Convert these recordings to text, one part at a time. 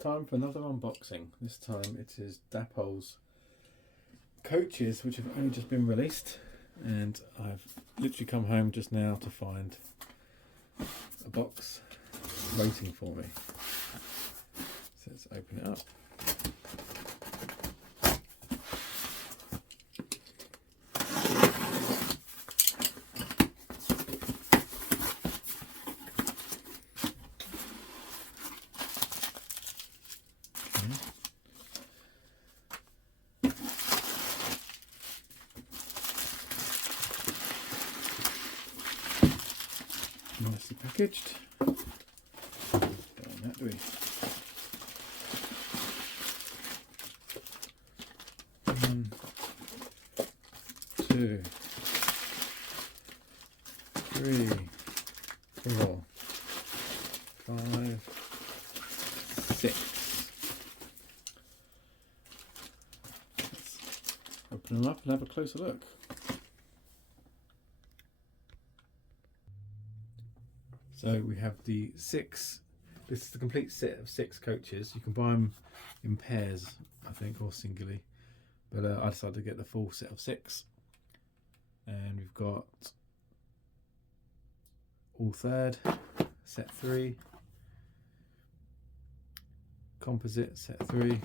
Time for another unboxing. This time it is Dapols coaches, which have only just been released, and I've literally come home just now to find a box waiting for me. So let's open it up. Nicely packaged. Don't that do we? One, two, three, four, five, six. Let's open them up and have a closer look. So we have the 6, this is the complete set of 6 coaches. You can buy them in pairs, I think, or singly, but I decided to get the full set of 6. And we've got all third, set 3, composite, set 3,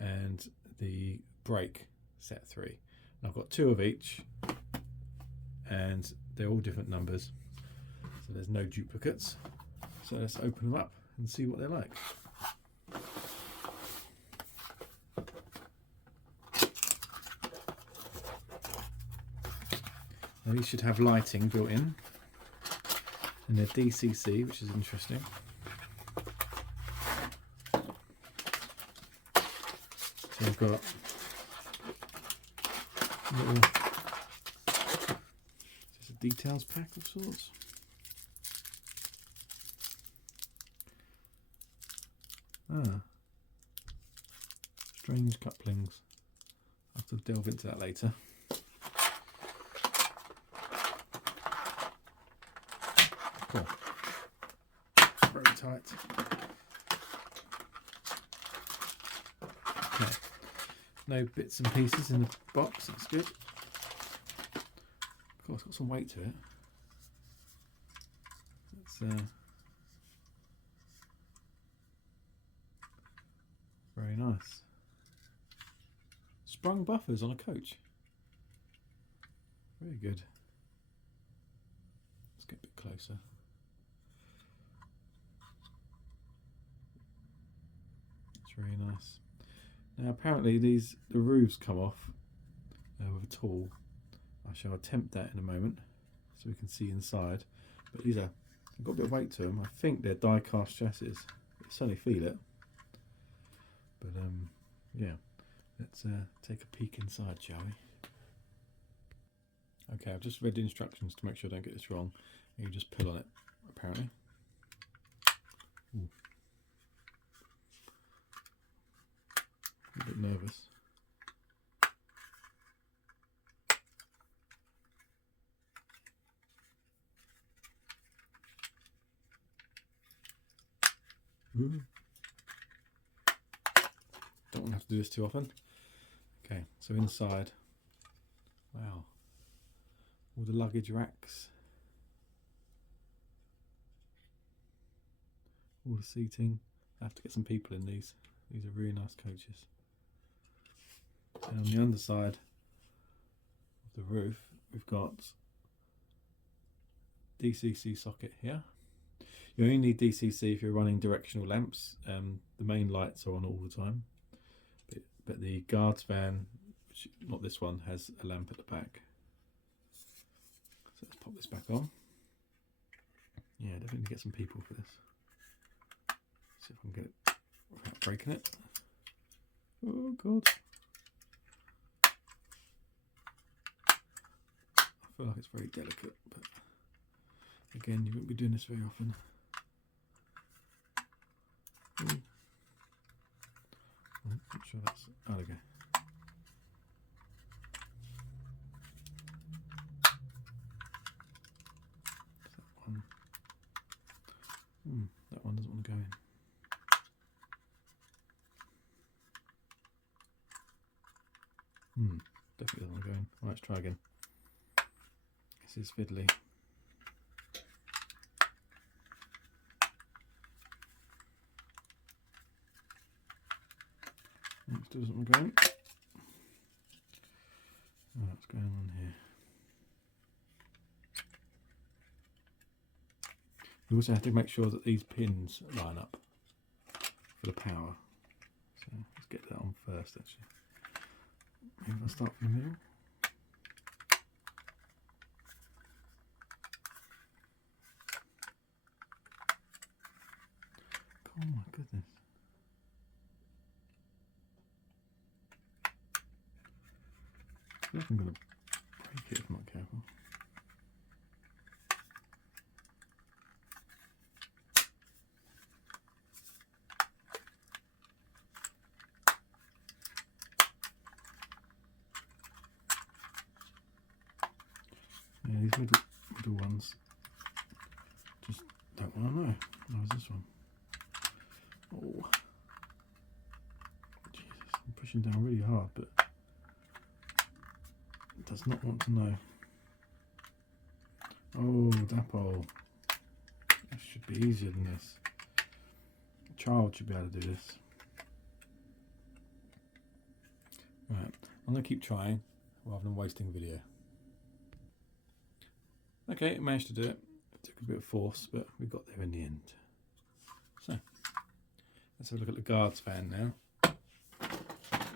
and the brake, set 3. And I've got 2 of each, and they're all different numbers. So there's no duplicates. So let's open them up and see what they're like. Now these should have lighting built in, and they're DCC, which is interesting. So we've got little, just a details pack of sorts. Strange couplings. I'll have to delve into that later. Cool. Very tight. Okay. No bits and pieces in the box, that's good. Cool, it's got some weight to it. It's very nice. Sprung buffers on a coach. Very good. Let's get a bit closer. That's really nice. Now apparently the roofs come off with a tool. I shall attempt that in a moment so we can see inside. But these are, they've got a bit of weight to them. I think they're die cast chassis. You certainly feel it. But yeah, let's take a peek inside, shall we? Okay, I've just read the instructions to make sure I don't get this wrong. And you just pull on it, apparently. Ooh. A bit nervous. Ooh. Don't want to have to do this too often. Okay, so inside, wow, all the luggage racks, all the seating. I have to get some people in these. These are really nice coaches. And on the underside of the roof, we've got DCC socket here. You only need DCC if you're running directional lamps. The main lights are on all the time. But the guards van, which, not this one, has a lamp at the back. So let's pop this back on. Yeah, definitely get some people for this. See if I can get it without breaking it. Oh god. I feel like it's very delicate, but again, you won't be doing this very often. Ooh. I'm not sure that's. Oh, there we go. That one doesn't want to go in. let's try again. This is fiddly. It still doesn't go. What's going on here? We also have to make sure that these pins line up for the power. So let's get that on first actually. Maybe I'll start from the middle. Oh my goodness. I feel like I'm going to break it if I'm not careful. Yeah, these middle ones just don't want to know. How's this one? Oh, Jesus, I'm pushing down really hard, but it does not want to know. Oh, Dapol. This should be easier than this. A child should be able to do this. Right, I'm going to keep trying rather than wasting video. Okay, I managed to do it. It took a bit of force, but we got there in the end. So, let's have a look at the guards fan now.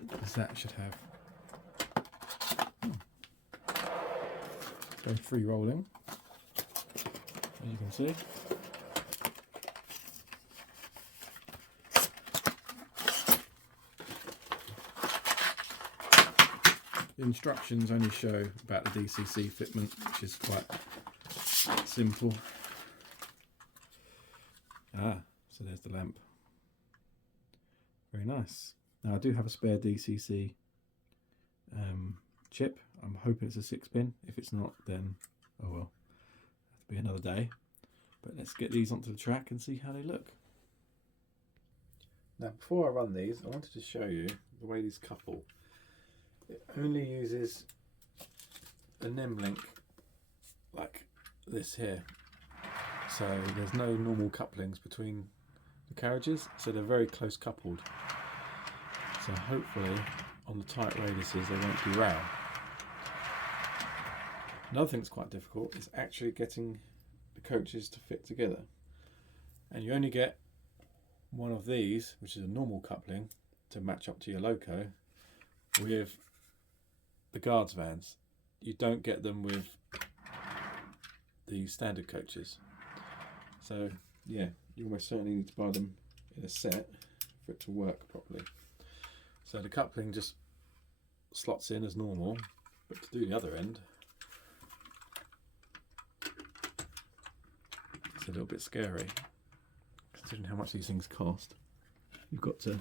Because that should have go free rolling, as you can see. The instructions only show about the DCC fitment, which is quite simple. So there's the lamp. Very nice. Now I do have a spare DCC chip. I'm hoping it's a 6-pin. If it's not, then oh well, it'll be another day. But let's get these onto the track and see how they look. Now before I run these, I wanted to show you the way these couple. It only uses a NEM link like this here, so there's no normal couplings between the carriages, so they're very close coupled. So hopefully on the tight radiuses they won't derail. Another thing that's quite difficult is actually getting the coaches to fit together, and you only get one of these, which is a normal coupling, to match up to your loco with the guards vans. You don't get them with the standard coaches. So yeah, you almost certainly need to buy them in a set for it to work properly. So the coupling just slots in as normal, but to do the other end, it's a little bit scary, considering how much these things cost. You've got to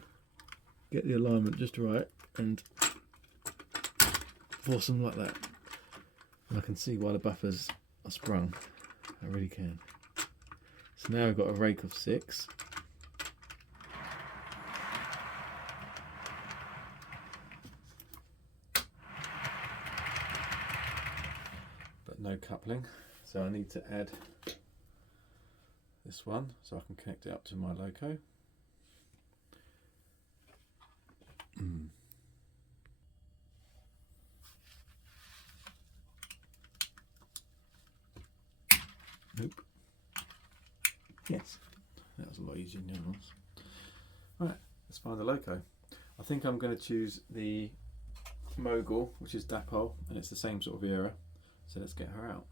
get the alignment just right and force them like that. And I can see why the buffers are sprung. I really can. So now I've got a rake of 6. But no coupling. So I need to add this one so I can connect it up to my loco. Nope. Yes, that was a lot easier than the other ones. Right, let's find the loco. I think I'm going to choose the Mogul, which is Dapol, and it's the same sort of era. So let's get her out.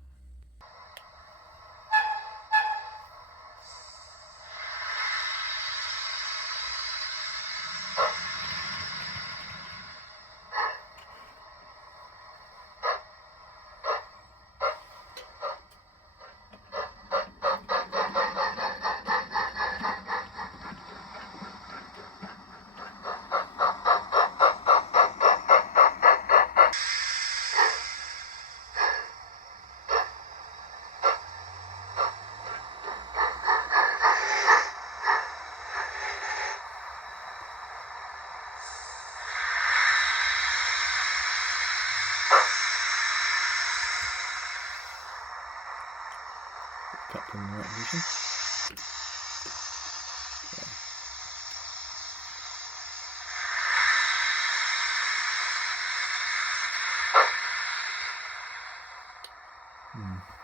transmission.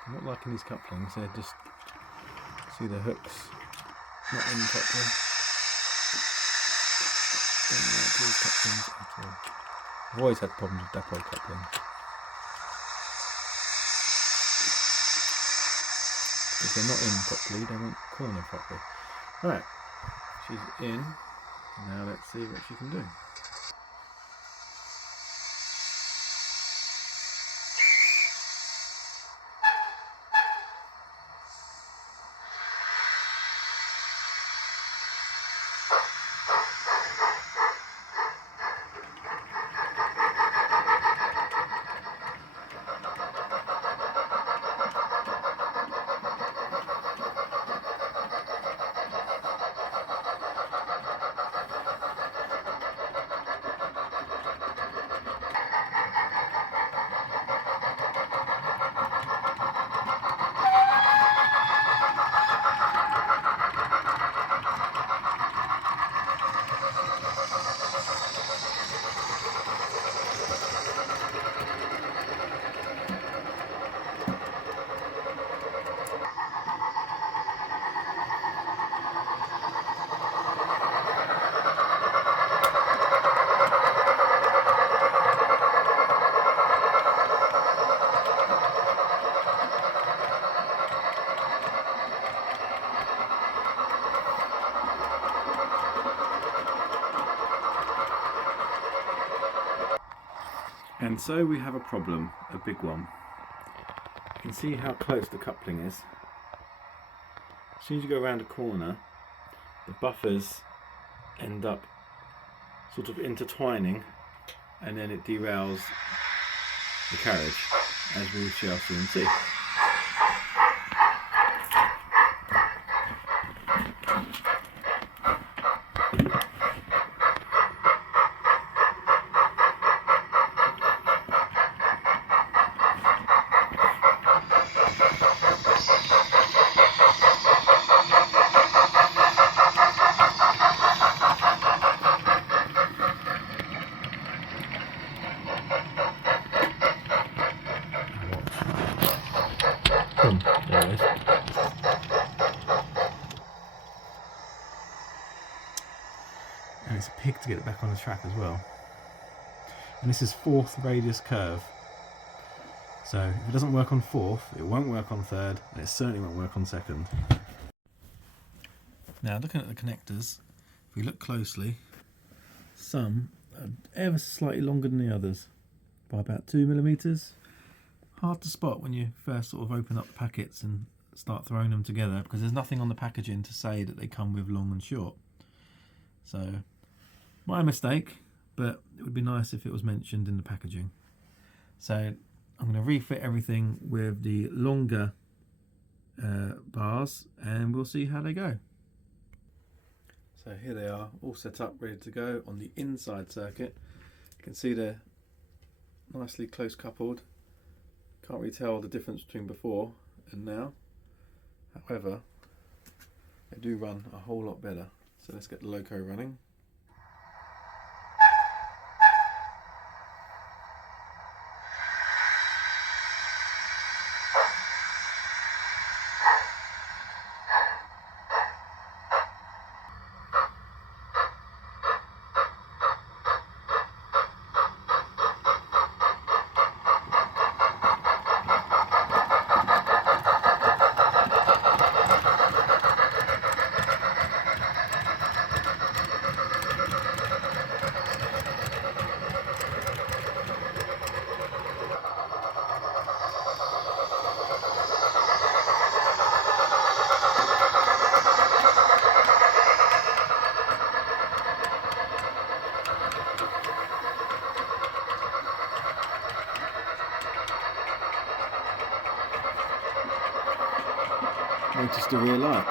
I'm not liking these couplings, they're just, see the hooks not in properly. Don't like these couplings at all. I've always had problems with Dapol couplings. If they're not in properly, they won't corner properly. Right, she's in. Now let's see what she can do. And so we have a problem, a big one. You can see how close the coupling is. As soon as you go around a corner, the buffers end up sort of intertwining, and then it derails the carriage, as we shall soon see. There it is. And it's a pig to get it back on the track as well. And this is 4th radius curve. So if it doesn't work on 4th, it won't work on 3rd, and it certainly won't work on 2nd. Now looking at the connectors, if we look closely, some are ever slightly longer than the others, by about 2mm. Hard to spot when you first sort of open up the packets and start throwing them together, because there's nothing on the packaging to say that they come with long and short. So my mistake, but it would be nice if it was mentioned in the packaging. So I'm going to refit everything with the longer bars, and we'll see how they go. So here they are, all set up, ready to go on the inside circuit. You can see they're nicely close coupled. Can't really tell the difference between before and now. However, they do run a whole lot better. So let's get the loco running. Notice the rear light.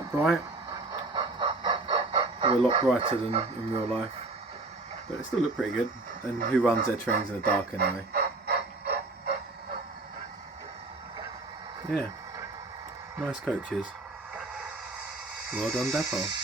quite bright. They're a lot brighter than in real life, but they still look pretty good. And who runs their trains in the dark anyway? Yeah, nice coaches. Well done, Dapol.